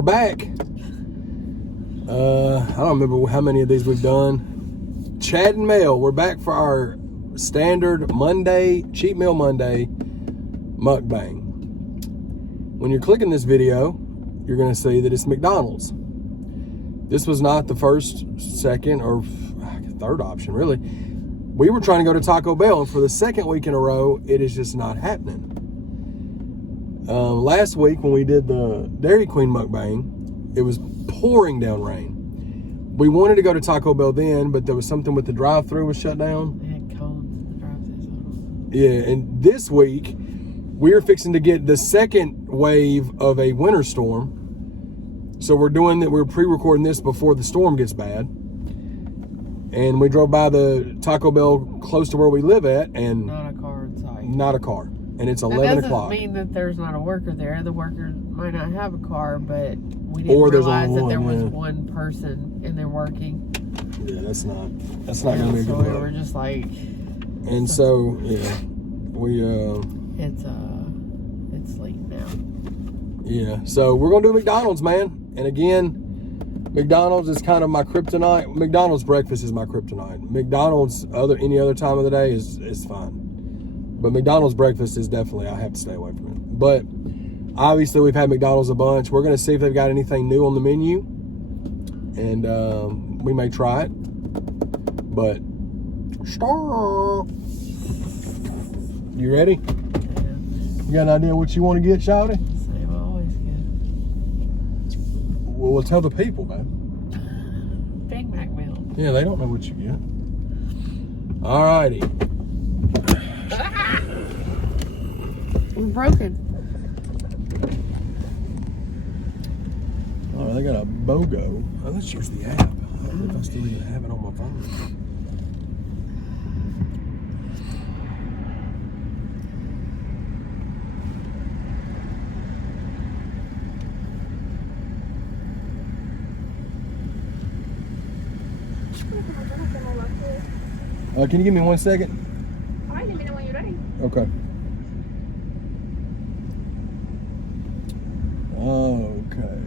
we're back. I don't remember how many of these we've done. Chad and Mel, we're back for our standard Monday, Cheat Meal Monday mukbang. When you're clicking this video, you're going to see that it's McDonald's. This was not the first, second, or third option, really. We were trying to go to Taco Bell, and for the second week in a row, it is just not happening. Last week, when we did the Dairy Queen mukbang, it was pouring down rain. We wanted to go to Taco Bell then, but there was something with the drive-thru was shut down. They had cones in the drive-thru. Yeah, and this week, we're fixing to get the second wave of a winter storm. So we're doing that. We're pre-recording this before the storm gets bad. And we drove by the Taco Bell close to where we live at, and not a car in sight. Not a car. And it's 11 o'clock. That doesn't mean that there's not a worker there. The worker might not have a car, but we didn't realize that there was one person and they're working. Yeah, that's not gonna be a good look. So we were just like. And so yeah, we It's late now. Yeah, so we're gonna do McDonald's, man. And again, McDonald's is kind of my kryptonite. McDonald's breakfast is my kryptonite. McDonald's any other time of the day is fine. But McDonald's breakfast is definitely, I have to stay away from it. But obviously we've had McDonald's a bunch. We're gonna see if they've got anything new on the menu. And we may try it. But stop. You ready? Yeah. You got an idea what you want to get, Shawty? Same always good. Well, tell the people, man. Big Mac meal. Yeah, they don't know what you get. All righty. We're broken. Oh, they got a BOGO. Oh, let's use the app. I don't know if I still even have it on my phone. Can you give me 1 second? All right, let me know when you're ready. Okay. Okay.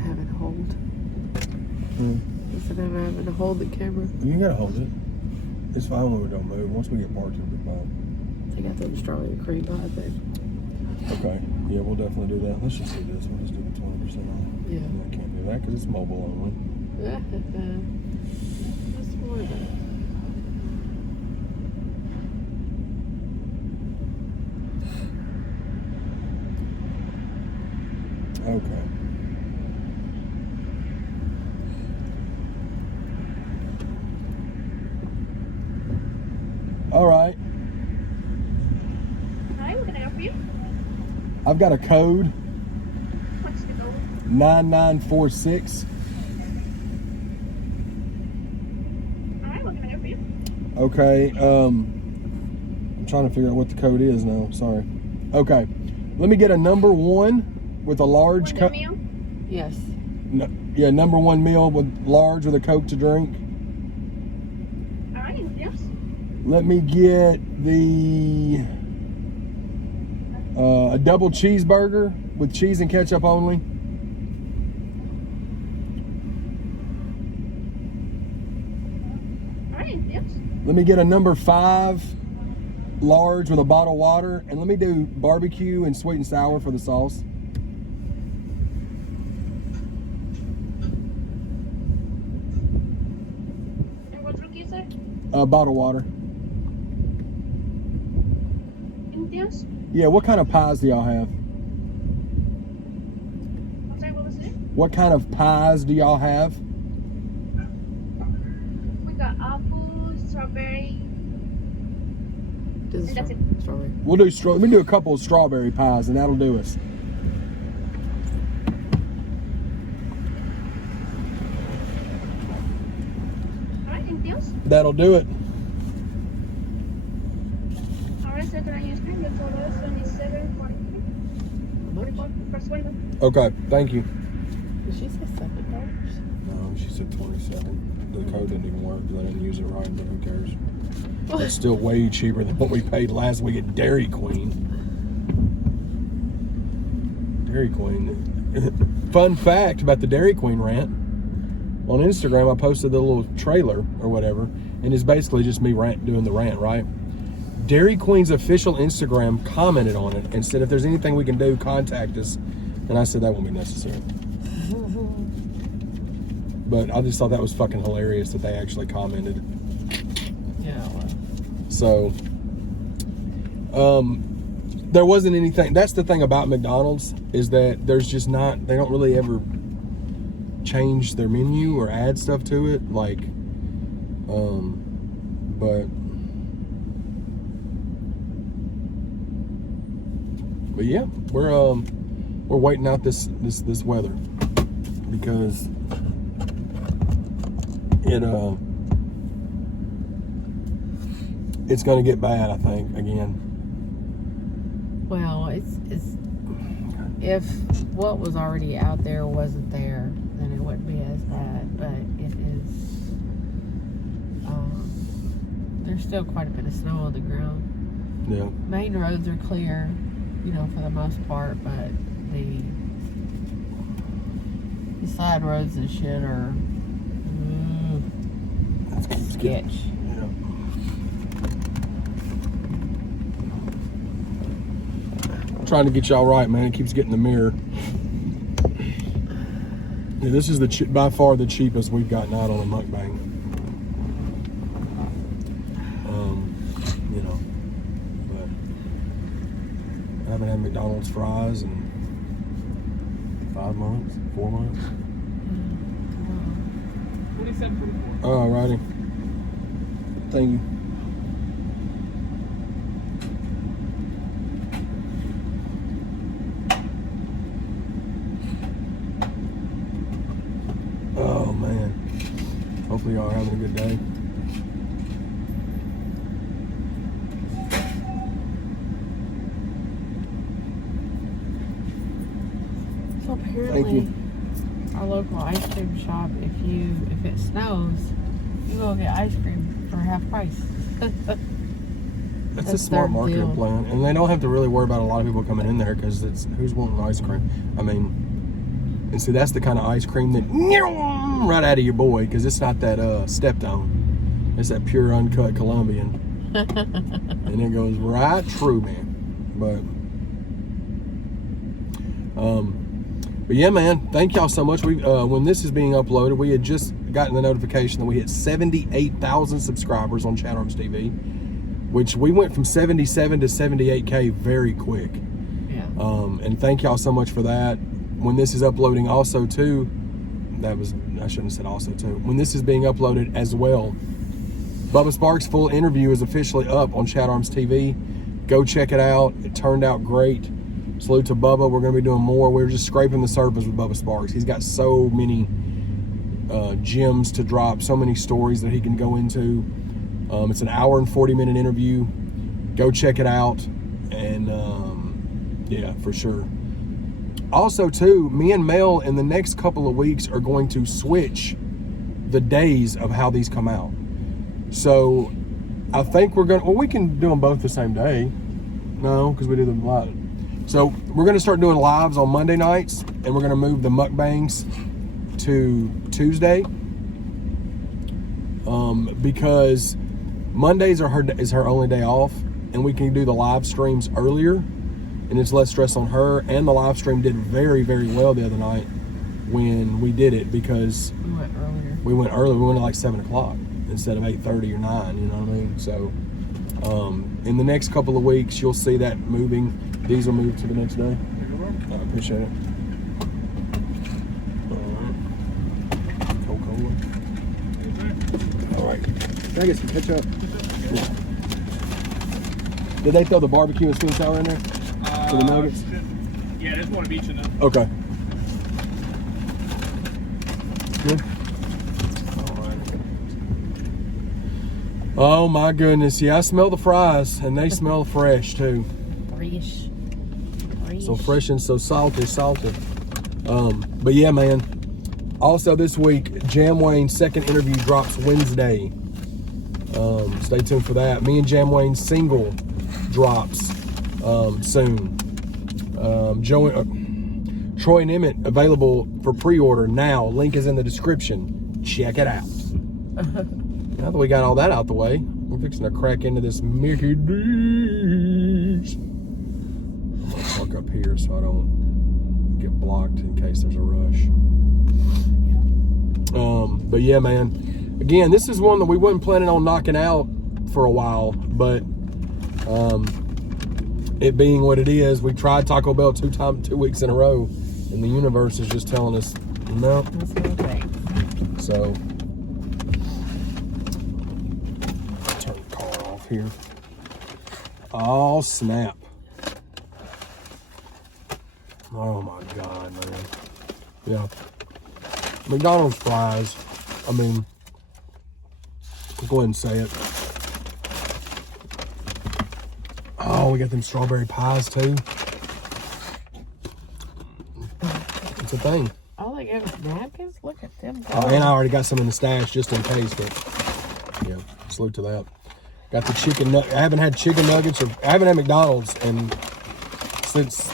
Having to hold. Hmm. Instead of having to hold the camera. You gotta hold it. It's fine when we don't move. Once we get parked, it'll be fine. I got the strawberry cream pie thing. Okay. Yeah, we'll definitely do that. Let's just do this. We'll just do the 20% off. Yeah. I can't do that because it's mobile only. What's more of that? Okay. All right. Hi, what can I help you? I've got a code. What's the code? 9946. All right, what can I help you? Okay. I'm trying to figure out what the code is now. Sorry. Okay. Let me get a number 1 with a large One meal? Yes. No, yeah, number 1 meal with large with a Coke to drink. All right, yes. Let me get a double cheeseburger with cheese and ketchup only. All right, yes. Let me get a number 5 large with a bottle of water, and let me do barbecue and sweet and sour for the sauce. And what drink is it? Bottle of water. Anything else? Yeah, what kind of pies do y'all have? I'm sorry, what was it? What kind of pies do y'all have? We got apple, strawberry, and that's it. Strawberry. We'll do let me do a couple of strawberry pies, and that'll do us. All right, anything else? That'll do it. All right, so can I use payment? Your total is $27.43. Okay, thank you. Did she say $7? No, she said 27. The code didn't even work because I didn't use it right, but who cares? It's still way cheaper than what we paid last week at Dairy Queen. Dairy Queen. Fun fact about the Dairy Queen rant. On Instagram, I posted the little trailer or whatever, and it's basically just me doing the rant, right? Dairy Queen's official Instagram commented on it and said, if there's anything we can do, contact us. And I said that won't be necessary. But I just thought that was fucking hilarious that they actually commented. Yeah. Well. So, there wasn't anything. That's the thing about McDonald's, is that there's just not, they don't really ever change their menu or add stuff to it. Like, but yeah, we're waiting out this weather, because it's gonna get bad, I think, again. Well, it's if what was already out there wasn't there, then it wouldn't be as bad. But it is. There's still quite a bit of snow on the ground. Yeah. Main roads are clear, for the most part, but the side roads and shit are sketch. Yeah. I'm trying to get y'all right, man. It keeps getting the mirror. Yeah, this is by far the cheapest we've gotten out on a mukbang. But I haven't had McDonald's fries in 5 months, 4 months. 27.44. Oh, righty. Thank you. Oh man. Hopefully y'all are having a good day. So apparently, our local ice cream shop, if it snows, you go get ice cream for half price. That's a smart marketing plan, and they don't have to really worry about a lot of people coming in there, because it's who's wanting ice cream. I mean, and see, that's the kind of ice cream that right out of your boy, because it's not that stepped on. It's that pure uncut Colombian, and it goes right through, man. But yeah, man, thank y'all so much. We when this is being uploaded, we had just gotten the notification that we hit 78,000 subscribers on ChadArmesTV, which we went from 77 to 78K very quick. Yeah. And thank y'all so much for that. When this is uploading also too, I shouldn't have said also too. When this is being uploaded as well, Bubba Sparks' full interview is officially up on ChadArmesTV. Go check it out. It turned out great. Salute to Bubba. We're going to be doing more. We're just scraping the surface with Bubba Sparks. He's got so many gems to drop, so many stories that he can go into. It's an hour and 40-minute interview. Go check it out. And yeah, for sure. Also too, me and Mel in the next couple of weeks are going to switch the days of how these come out. So I think we can do them both the same day. No, because we do them live. So we're going to start doing lives on Monday nights, and we're going to move the mukbangs to Tuesday, because Mondays is her only day off, and we can do the live streams earlier, and it's less stress on her. And the live stream did very, very well the other night when we did it, because we went early. We went at like 7 o'clock instead of 8:30 or 9. You know what I mean? So in the next couple of weeks, you'll see that moving. These will move to the next day. I appreciate it. Coca-Cola. All right. Can I get some ketchup? Yeah. Did they throw the barbecue and sweet and sour in there? For the nuggets? Yeah, there's one of each in them. Okay. Good. Oh my goodness. Yeah, I smell the fries, and they smell fresh too. Fresh. So fresh and so salty. But yeah, man. Also this week, Jam Wayne's second interview drops Wednesday. Stay tuned for that. Me and Jam Wayne's single drops soon. Troy and Emmett available for pre-order now. Link is in the description. Check it out. Now that we got all that out the way, we're fixing to crack into this Mickey D's. I'm gonna park up here so I don't get blocked in case there's a rush. But yeah, man. Again, this is one that we wasn't planning on knocking out for a while, but it being what it is, we tried Taco Bell 2 weeks in a row, and the universe is just telling us no. That's okay. So turn the car off here. Oh snap. Oh my God, man. Yeah. McDonald's fries. I mean, go ahead and say it. Oh, we got them strawberry pies too. It's a thing. Oh, they gave us napkins? Look at them. Oh, and I already got some in the stash just in case, but yeah, salute to that. Got the chicken I haven't had chicken nuggets, or I haven't had McDonald's since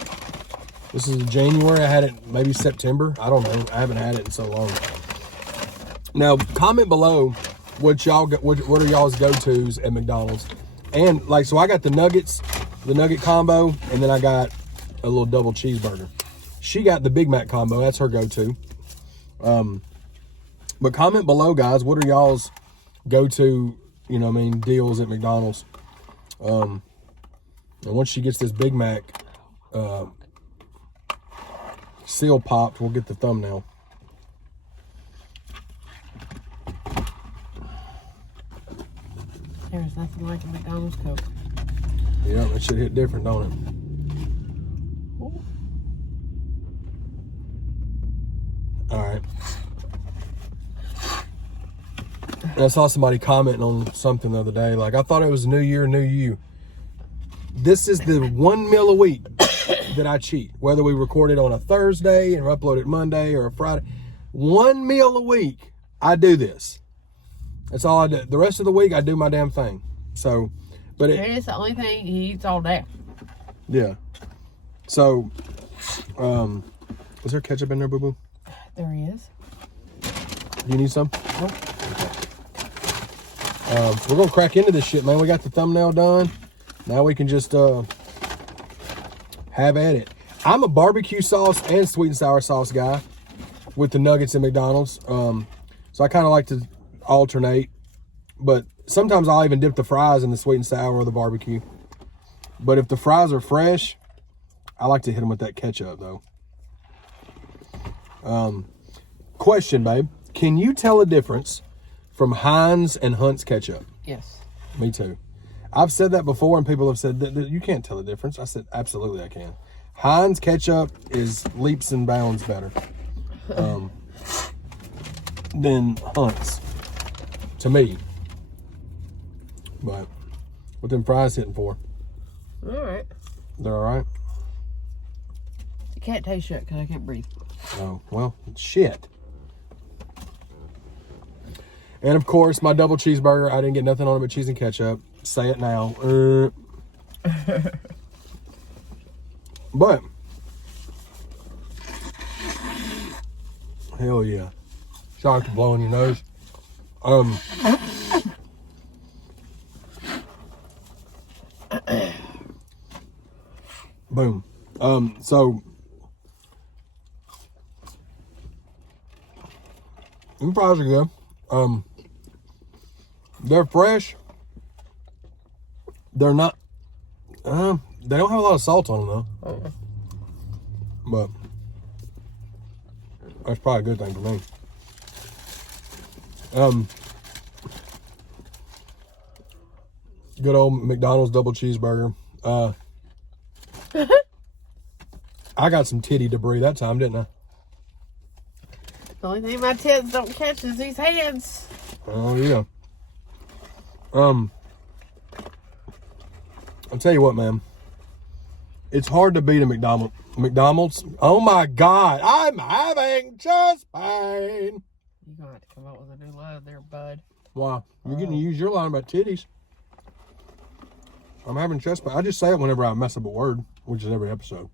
this is January. I had it maybe September. I don't know. I haven't had it in so long. Now, comment below what y'all got, what are y'all's go-tos at McDonald's. And like, so I got the nuggets, the nugget combo, and then I got a little double cheeseburger. She got the Big Mac combo. That's her go-to. But comment below, guys. What are y'all's go-to, you know what I mean, deals at McDonald's? And once she gets this Big Mac seal popped, we'll get the thumbnail. There's nothing like a McDonald's Coke. Yeah, that shit hit different, don't it? Ooh. All right. I saw somebody commenting on something the other day. Like, I thought it was New Year, New You. This is the one meal a week that I cheat. Whether we record it on a Thursday and upload it Monday or a Friday. One meal a week, I do this. That's all I do. The rest of the week, I do my damn thing. So, but It's the only thing he eats all day. Yeah. So, is there ketchup in there, boo-boo? There he is. You need some? Nope. We're going to crack into this shit, man. We got the thumbnail done. Now we can just have at it. I'm a barbecue sauce and sweet and sour sauce guy with the nuggets at McDonald's. So I kind of like to alternate. But sometimes I'll even dip the fries in the sweet and sour or the barbecue. But if the fries are fresh, I like to hit them with that ketchup, though. Question, babe. Can you tell a difference from Heinz and Hunt's ketchup? Yes. Me too. I've said that before, and people have said that you can't tell the difference. I said, absolutely I can. Heinz ketchup is leaps and bounds better than Hunt's, to me. But what them fries hitting for? All right. They're all right? You can't taste shit because I can't breathe. Oh, well, shit. And of course, my double cheeseburger, I didn't get nothing on it but cheese and ketchup. Say it now. But, hell yeah. Sorry for blowing your nose. Boom. So, them fries are good. They're fresh. They're not, they don't have a lot of salt on them though. Oh. But that's probably a good thing for me. Good old McDonald's double cheeseburger. I got some titty debris that time, didn't I? The only thing my tits don't catch is these hands. Oh yeah. I'll tell you what, man. It's hard to beat a McDonald's. Oh my God, I'm having chest pain. You're gonna have to come up with a new load there, bud. Why? You're getting to use your line about titties. I'm having chest pain. I just say it whenever I mess up a word, which is every episode.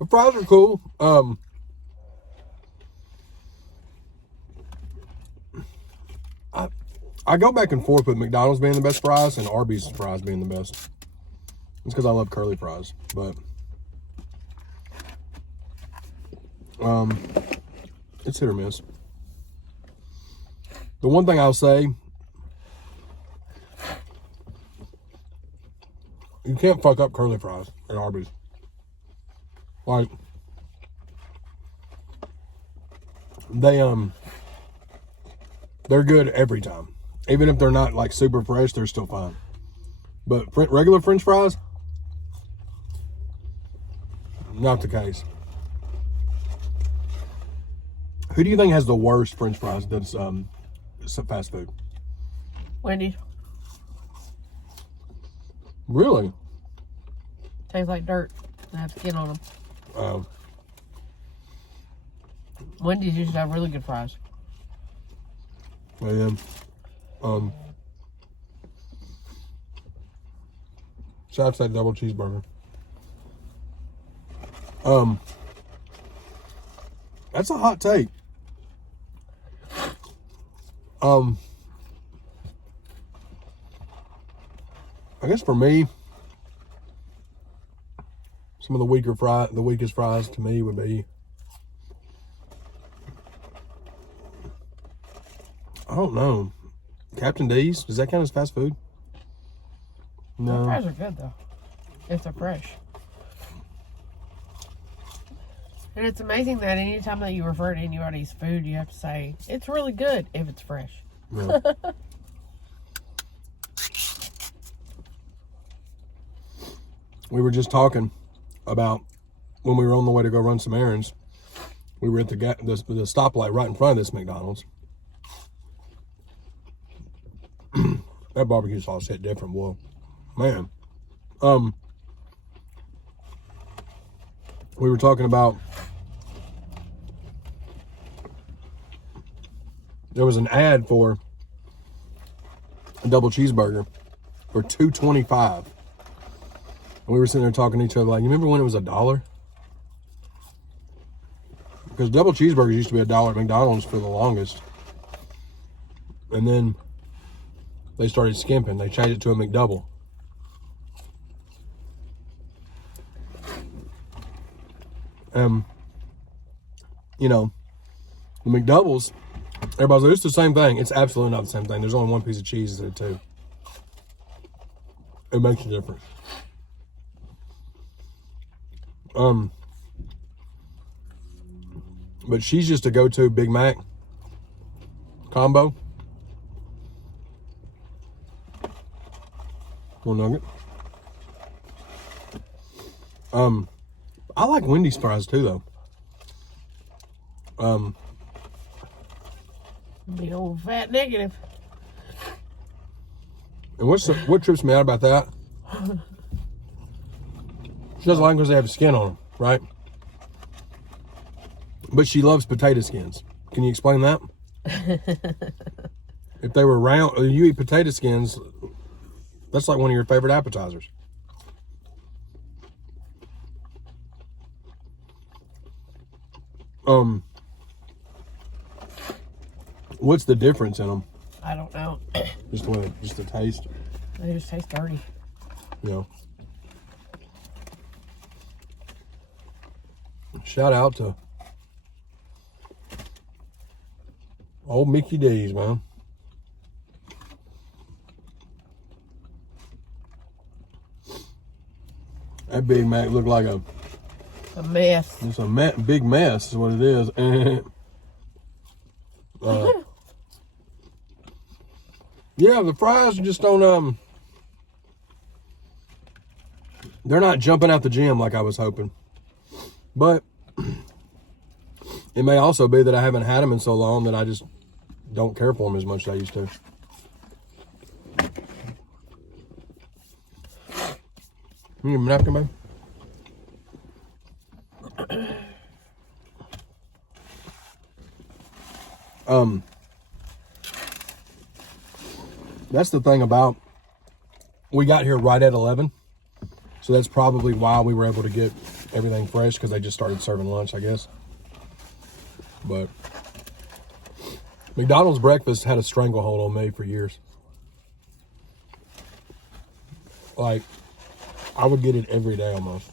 The fries are cool. I go back and forth with McDonald's being the best fries and Arby's fries being the best. It's because I love curly fries, but it's hit or miss. The one thing I'll say, you can't fuck up curly fries at Arby's. Like, they're good every time. Even if they're not like super fresh, they're still fine. But regular French fries, not the case. Who do you think has the worst French fries that's fast food? Wendy's. Really? Tastes like dirt. They have skin on them. Wendy's used to have really good fries. Yeah. Shout out to that double cheeseburger. That's a hot take. I guess for me, some of the weakest fries to me would be, I don't know, Captain D's. Does that count as fast food? No. The fries are good though, if they're fresh. And it's amazing that anytime that you refer to anybody's food, you have to say, it's really good if it's fresh. Yeah. We were just talking about when we were on the way to go run some errands. We were at the stoplight right in front of this McDonald's. That barbecue sauce hit different, boy. Man. We were talking about, there was an ad for a double cheeseburger for $2.25. And we were sitting there talking to each other like, you remember when it was $1? Because double cheeseburgers used to be $1 at McDonald's for the longest. And then they started skimping. They changed it to a McDouble. You know, the McDoubles, everybody's like, it's the same thing. It's absolutely not the same thing. There's only one piece of cheese in it too. It makes a difference. But she's just a go-to Big Mac combo. Little nugget. I like Wendy's fries too, though. The old fat negative. And what trips me out about that? She doesn't like them because they have skin on them, right? But she loves potato skins. Can you explain that? If they were round, you eat potato skins, that's like one of your favorite appetizers. What's the difference in them? I don't know. Just the taste. They just taste dirty. Yeah. Shout out to old Mickey D's, man. That Big Mac looked like a mess. It's a big mess is what it is. Yeah, the fries just don't, they're not jumping out the gym like I was hoping. But it may also be that I haven't had them in so long that I just don't care for them as much as I used to. You need a napkin, babe? That's the thing about, we got here right at 11. So that's probably why we were able to get everything fresh, because they just started serving lunch, I guess. But McDonald's breakfast had a stranglehold on me for years. Like, I would get it every day almost.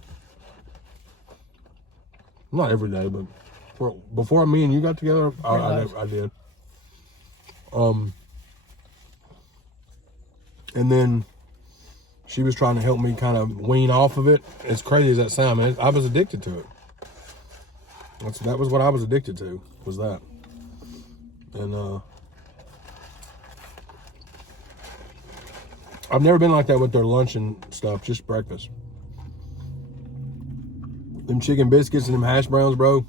Not every day, but before me and you got together, I did. And then she was trying to help me kind of wean off of it. As crazy as that sounds, man, I was addicted to it. That was what I was addicted to, was that. And I've never been like that with their lunch and stuff, just breakfast. Them chicken biscuits and them hash browns, bro.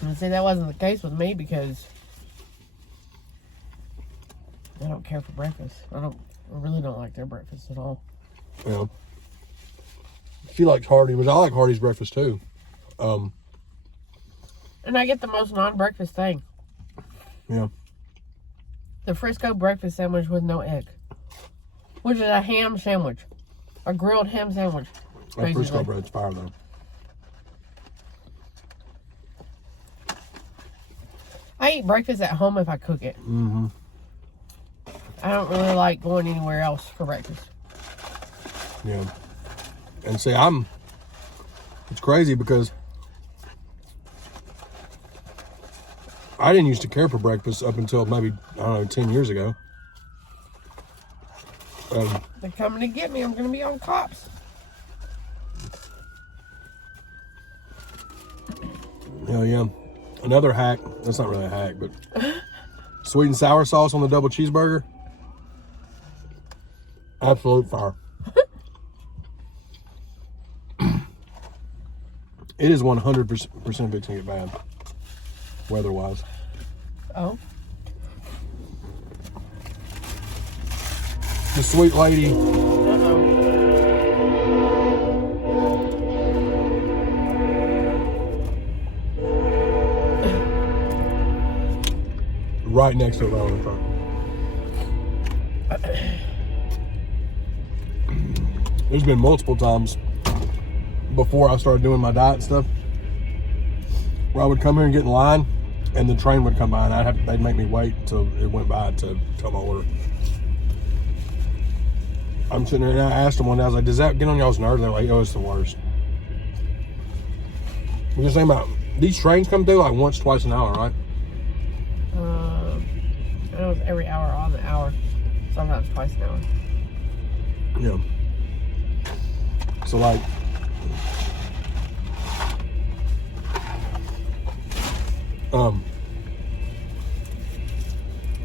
And see, that wasn't the case with me because I don't care for breakfast. I really don't like their breakfast at all. Yeah. She likes Hardy, but I like Hardy's breakfast too. And I get the most non-breakfast thing. Yeah. The Frisco breakfast sandwich with no egg. Which is a ham sandwich. A grilled ham sandwich. That Frisco bread's fire though. I eat breakfast at home if I cook it. Mm-hmm. I don't really like going anywhere else for breakfast. Yeah. And see, it's crazy because I didn't used to care for breakfast up until maybe, I don't know, 10 years ago. They're coming to get me. I'm going to be on cops. Yeah. Another hack, that's not really a hack, but sweet and sour sauce on the double cheeseburger. Absolute fire. It is 100% fixing to get bad, weather-wise. Oh. The sweet lady. Uh-oh. Right next to it on the front. There's been multiple times before I started doing my diet and stuff where I would come here and get in line and the train would come by and they'd make me wait until it went by to tell my order. I'm sitting there and I asked them one day, I was like, does that get on y'all's nerves? They're like, oh, it's the worst. I'm just saying about, these trains come through like once, twice an hour, right? I know it's every hour on the hour. Sometimes twice an hour. Yeah. So like,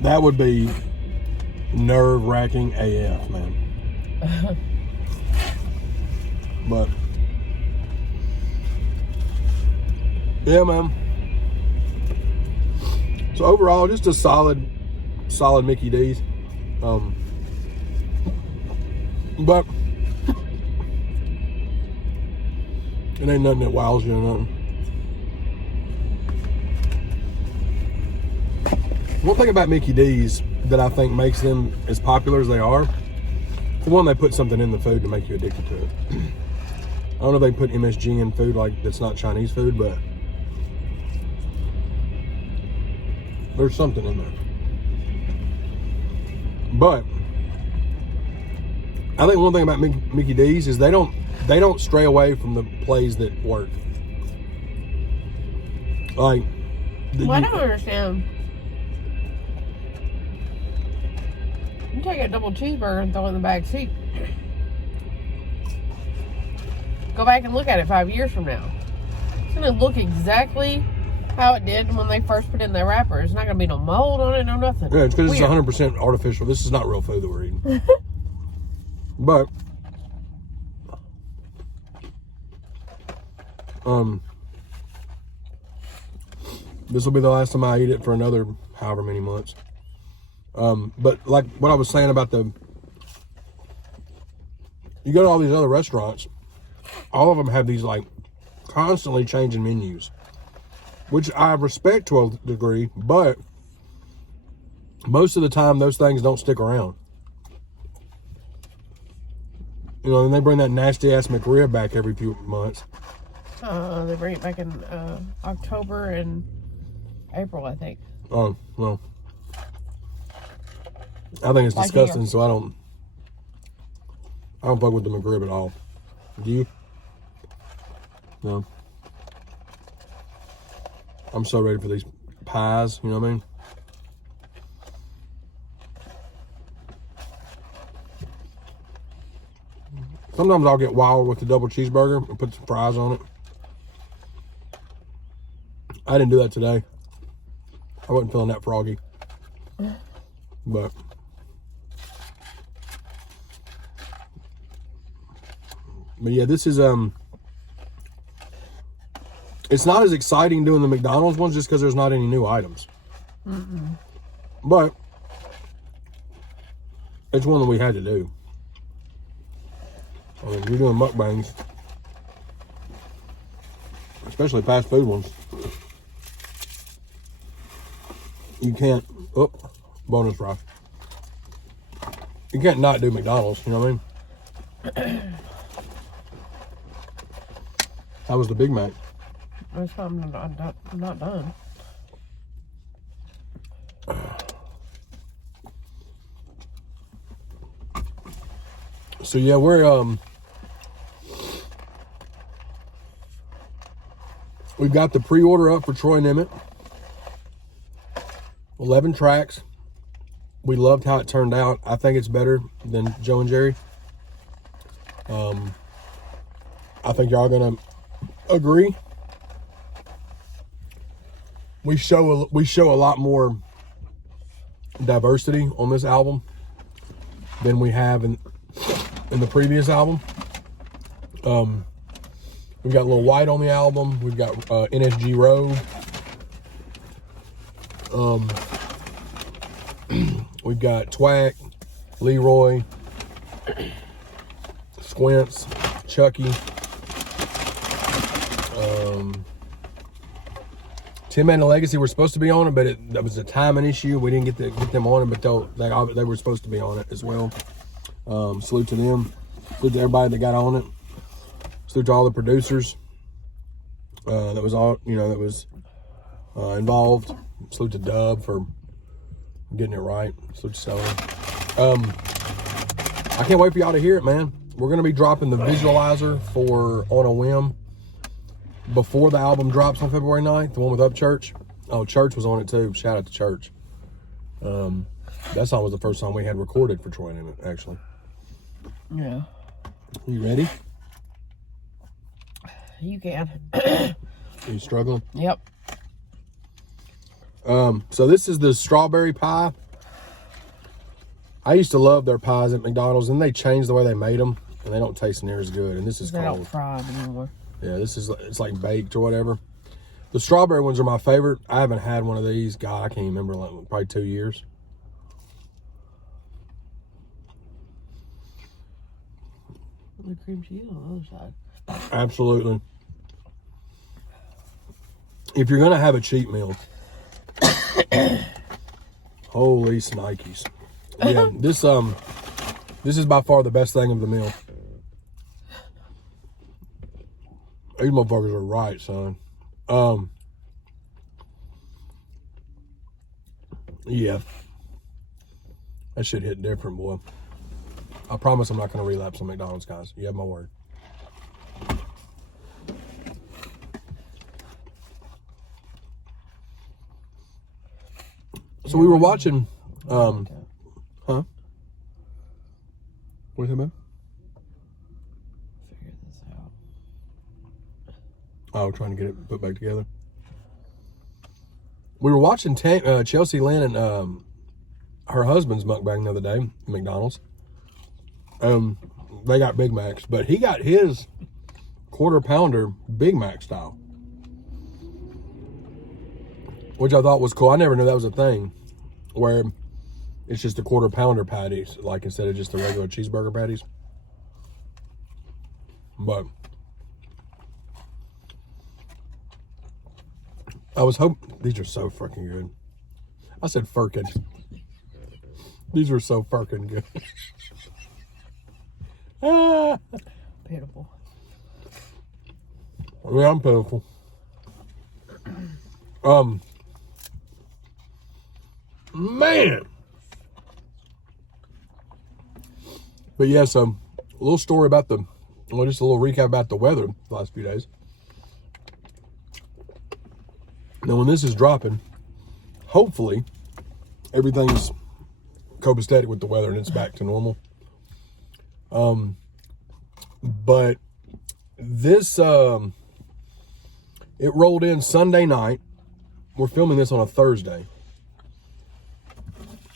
that would be nerve-wracking AF, man. But yeah, man. So overall, just a solid Mickey D's. But it ain't nothing that wows you or nothing. One thing about Mickey D's that I think makes them as popular as they are, for one, they put something in the food to make you addicted to it. I don't know if they put MSG in food like that's not Chinese food, but there's something in there. But I think one thing about Mickey D's is they don't stray away from the plays that work. Like, I don't understand. You take a double cheeseburger and throw it in the back seat. Go back and look at it 5 years from now. It's going to look exactly how it did when they first put it in their wrapper. It's not going to be no mold on it, no nothing. Yeah, it's because it's 100% artificial. This is not real food that we're eating. But this will be the last time I eat it for another however many months. But like what I was saying about you go to all these other restaurants, all of them have these like constantly changing menus, which I respect to a degree, but most of the time those things don't stick around. You know, and they bring that nasty ass McRib back every few months. They bring it back in October and April, I think. Oh, well. I think it's Like disgusting, here. so I don't fuck with the McRib at all. Do you? No. I'm so ready for these pies, you know what I mean? Sometimes I'll get wild with the double cheeseburger and put some fries on it. I didn't do that today. I wasn't feeling that froggy. But yeah, this is it's not as exciting doing the McDonald's ones just because there's not any new items. But it's one that we had to do. I mean, you're doing mukbangs, especially fast food ones. You can't, bonus fry. You can't not do McDonald's, you know what I mean? How was the Big Mac? That's why I'm not done. So yeah, we've got the pre-order up for Troy Nimmitt. 11 tracks. We loved how it turned out. I think it's better than Joe and Jerry. I think y'all gonna agree. We show a lot more diversity on this album than we have in the previous album. We've got Lil White on the album. We've got NSG Rowe. We've got Twack, Leroy, Squints, Chucky. Tim and the Legacy were supposed to be on it, but that was a timing issue. We didn't get them on it, but they were supposed to be on it as well. Salute to them. Salute to everybody that got on it. Salute to all the producers that was involved. Salute to Dub for getting it right. Salute to Sony. I can't wait for y'all to hear it, man. We're gonna be dropping the visualizer for On a Whim before the album drops on February 9th, the one with Upchurch. Oh, Church was on it too. Shout out to Church. That song was the first song we had recorded for Troy Nimmitt, actually. Yeah. You ready? You can. Are you struggling? Yep. So this is the strawberry pie. I used to love their pies at McDonald's, and they changed the way they made them, and they don't taste near as good. And this is They don't cold. fry them anymore. Yeah, it's like baked or whatever. The strawberry ones are my favorite. I haven't had one of these. God, I can't even remember, like, probably 2 years. The cream cheese on the other side. Absolutely. If you're gonna have a cheat meal, holy snikes. Yeah, this is by far the best thing of the meal. These motherfuckers are right, son. Yeah. That shit hit different, boy. I promise I'm not gonna relapse on McDonald's, guys. You have my word. So we were watching, huh? What is it, man? Figure this out. Oh, trying to get it put back together. We were watching Chelsea Lynn and her husband's mukbang the other day at McDonald's. They got Big Macs, but he got his quarter pounder Big Mac style, which I thought was cool. I never knew that was a thing, where it's just a quarter pounder patties, like instead of just the regular cheeseburger patties. But I was hoping, these are so fucking good. I said firkin. These are so fucking good. Pitiful. Yeah, I'm pitiful. Man. But yeah, so a little story about just a little recap about the weather the last few days. Now, when this is dropping, hopefully everything's copacetic with the weather and it's back to normal. But this, it rolled in Sunday night. We're filming this on a Thursday.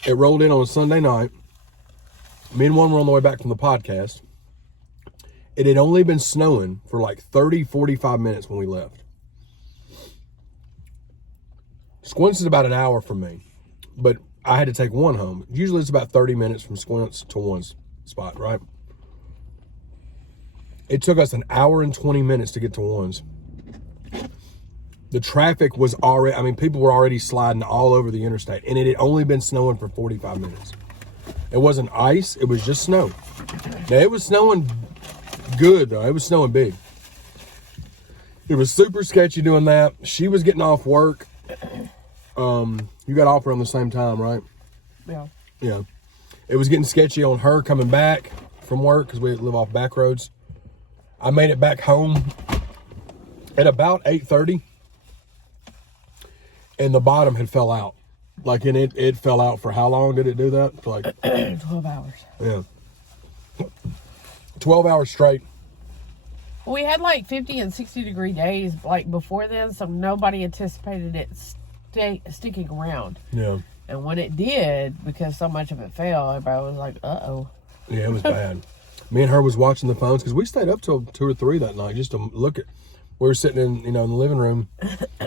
It rolled in on a Sunday night. Me and one were on the way back from the podcast. It had only been snowing for like 30, 45 minutes when we left. Squints is about an hour from me, but I had to take one home. Usually it's about 30 minutes from Squints to one spot, right? It took us an hour and 20 minutes to get to one's. The traffic was already, I mean, people were already sliding all over the interstate, and it had only been snowing for 45 minutes. It wasn't ice, it was just snow. Now, it was snowing good, though. It was snowing big. It was super sketchy doing that. She was getting off work. You got off around the same time, right? Yeah. Yeah. It was getting sketchy on her coming back from work because we live off back roads. I made it back home at about 8:30, and the bottom had fell out. Like, and it fell out for how long did it do that? For like 12 hours. Yeah. 12 hours straight. We had like 50 and 60 degree days like before then, so nobody anticipated it sticking around. Yeah. And when it did, because so much of it fell, everybody was like, uh-oh. Yeah, it was bad. Me and her was watching the phones because we stayed up till 2 or 3 that night just to look at. We were sitting in, in the living room,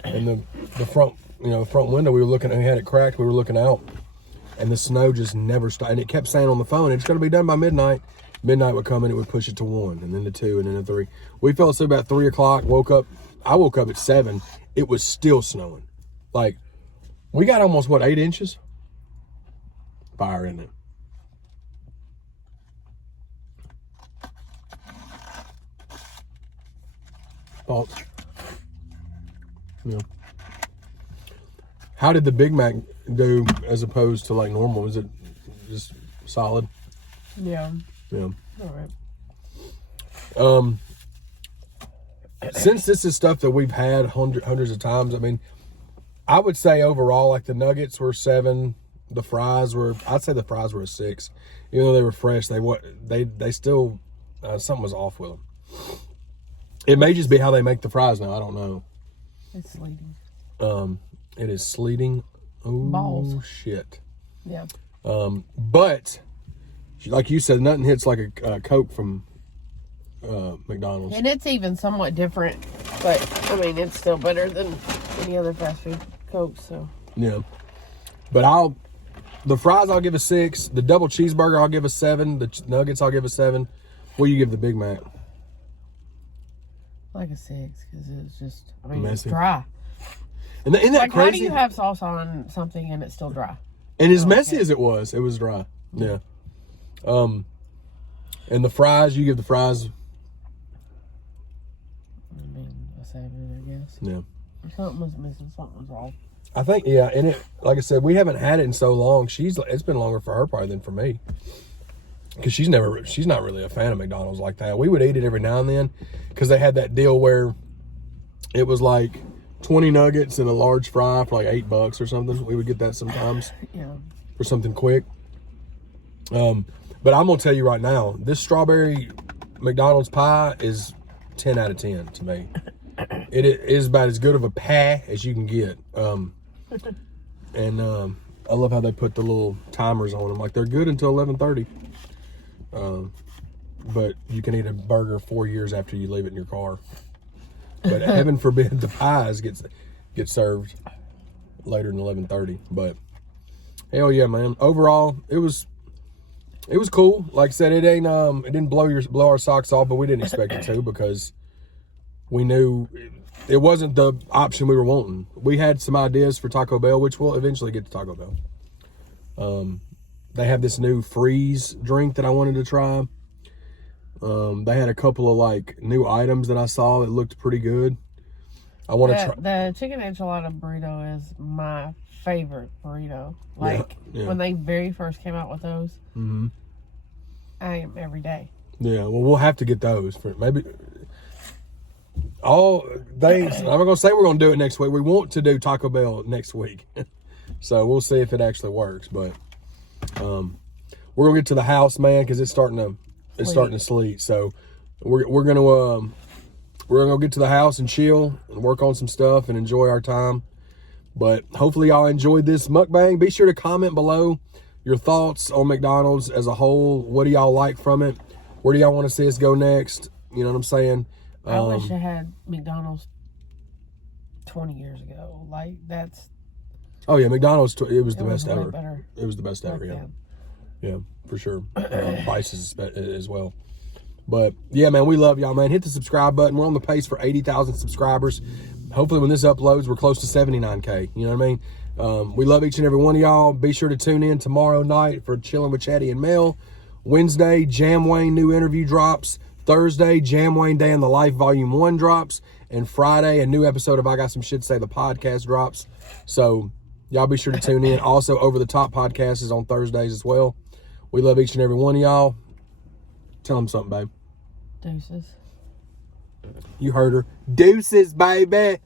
and the front, front window. We were looking, and we had it cracked. We were looking out, and the snow just never stopped. And it kept saying on the phone, "It's going to be done by midnight." Midnight would come, and it would push it to 1, and then to 2, and then to 3. We fell asleep about 3 o'clock. Woke up. I woke up at 7. It was still snowing. Like, we got almost 8 inches. Fire in it. Thoughts? Yeah. How did the Big Mac do as opposed to like normal? Is it just solid? Yeah. Yeah. All right. Since this is stuff that we've had hundreds of times, I mean, I would say overall, like the nuggets were 7, the fries were, I'd say the fries were a 6, even though they were fresh. They still something was off with them. It may just be how they make the fries now. I don't know. It's sleeting. It is sleeting. Oh, balls. Shit. Yeah. But like you said, nothing hits like a Coke from McDonald's. And it's even somewhat different, but I mean, it's still better than any other fast food Coke. So yeah. But the fries I'll give a 6. The double cheeseburger I'll give a 7. The nuggets I'll give a 7. What do you give the Big Mac? like a 6 because it's just, I mean, Messy. it's dry. And isn't that like, crazy? how do you have sauce on something and it's still dry? And as messy as it was dry. Yeah. And the fries, you give the fries. I mean, a 7, I guess. Yeah. Something was missing. Something was wrong. I think, yeah, and it, like I said, we haven't had it in so long. It's been longer for her probably than for me. Because she's not really a fan of McDonald's like that. We would eat it every now and then because they had that deal where it was like 20 nuggets and a large fry for like $8 or something. We would get that sometimes. Yeah. For something quick. But I'm going to tell you right now, this strawberry McDonald's pie is 10 out of 10 to me. It is about as good of a pie as you can get. And I love how they put the little timers on them. Like, they're good until 11:30. But you can eat a burger 4 years after you leave it in your car. But heaven forbid the pies get served later than 11:30. But hell yeah, man. Overall, it was cool. Like I said, it didn't blow our socks off, but we didn't expect it to because we knew it wasn't the option we were wanting. We had some ideas for Taco Bell, which we'll eventually get to Taco Bell. They have this new freeze drink that I wanted to try. They had a couple of like new items that I saw that looked pretty good. I want to try. The chicken enchilada burrito is my favorite burrito. Like yeah. when they very first came out with those, Mm-hmm. I am every day. Yeah, well, we'll have to get those for maybe. I'm not gonna say we're gonna do it next week. We want to do Taco Bell next week, so we'll see if it actually works. But we're gonna get to the house, man, because it's starting to sleet. So we're gonna get to the house and chill and work on some stuff and enjoy our time. But hopefully y'all enjoyed this mukbang. Be sure to comment below your thoughts on McDonald's as a whole. What do y'all like from it? Where do y'all want to see us go next? You know what I'm saying? I wish I had McDonald's 20 years ago. Like, that's... Oh, yeah, McDonald's, it was the best way ever. better It was the best ever, yeah. then. Yeah, for sure. Prices as well. But, yeah, man, we love y'all, man. Hit the subscribe button. We're on the pace for 80,000 subscribers. Hopefully when this uploads, we're close to 79K. You know what I mean? We love each and every one of y'all. Be sure to tune in tomorrow night for Chilling with Chatty and Mel. Wednesday, Jam Wayne new interview drops. Thursday, Jam Wayne Day in the Life Volume 1 drops. And Friday, a new episode of I Got Some Shit to Say, the podcast drops. So, y'all be sure to tune in. Also, Over the Top podcast is on Thursdays as well. We love each and every one of y'all. Tell them something, babe. Deuces. You heard her. Deuces, baby.